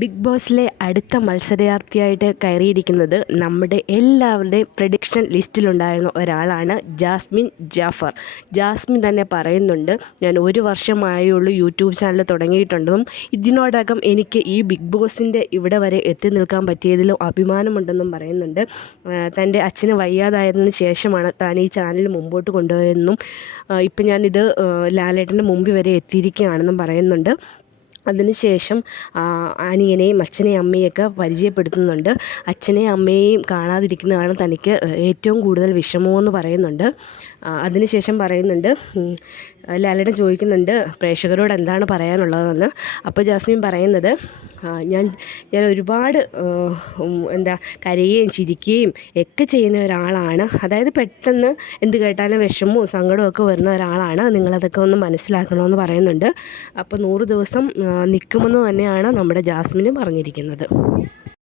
Big ബോസിലെ അടുത്ത മത്സരാർത്ഥിയായിട്ട് കയറിയിരിക്കുന്നത് നമ്മുടെ എല്ലാവരുടെയും പ്രഡിക്ഷൻ ലിസ്റ്റിലുണ്ടായിരുന്ന ഒരാളാണ് ജാസ്മിൻ ജാഫർ. ജാസ്മിൻ തന്നെ പറയുന്നുണ്ട് ഞാൻ ഒരു വർഷമായുള്ളൂ യൂട്യൂബ് ചാനൽ തുടങ്ങിയിട്ടുണ്ടെന്നും ഇതിനോടകം എനിക്ക് ഈ ബിഗ് ബോസിന്റെ ഇവിടെ വരെ എത്തി നിൽക്കാൻ പറ്റിയതിലും അഭിമാനമുണ്ടെന്നും പറയുന്നുണ്ട്. തന്റെ അച്ഛന് വയ്യാതായതിനു ശേഷമാണ് താൻ ഈ ചാനൽ മുമ്പോട്ട് കൊണ്ടുപോയതെന്നും ഇപ്പം ഞാനിത് ലാലേട്ടന്റെ മുമ്പിൽ വരെ എത്തിയിരിക്കുകയാണെന്നും പറയുന്നുണ്ട്. അതിനുശേഷം അനിയനെയും അച്ഛനെയും അമ്മയൊക്കെ പരിചയപ്പെടുത്തുന്നുണ്ട്. അച്ഛനെയും അമ്മയെയും കാണാതിരിക്കുന്നതാണ് തനിക്ക് ഏറ്റവും കൂടുതൽ വിഷമമെന്ന് പറയുന്നുണ്ട്. അതിനുശേഷം പറയുന്നുണ്ട് ലാലേട്ടൻ ചോദിക്കുന്നുണ്ട് പ്രേക്ഷകരോട് എന്താണ് പറയാനുള്ളതെന്ന്. അപ്പോൾ ജാസ്മിൻ പറയുന്നത് ഞാൻ ഞാൻ ഒരുപാട് എന്താ കരയുകയും ചിരിക്കുകയും ഒക്കെ ചെയ്യുന്ന ഒരാളാണ്. അതായത് പെട്ടെന്ന് എന്ത് കേട്ടാലും വിഷമവും സങ്കടവും ഒക്കെ വരുന്ന ഒരാളാണ്. നിങ്ങളതൊക്കെ ഒന്ന് മനസ്സിലാക്കണമെന്ന് പറയുന്നുണ്ട്. അപ്പോൾ നൂറ് ദിവസം നിൽക്കുമെന്ന് തന്നെയാണ് നമ്മുടെ ജാസ്മിനും പറഞ്ഞിരിക്കുന്നത്.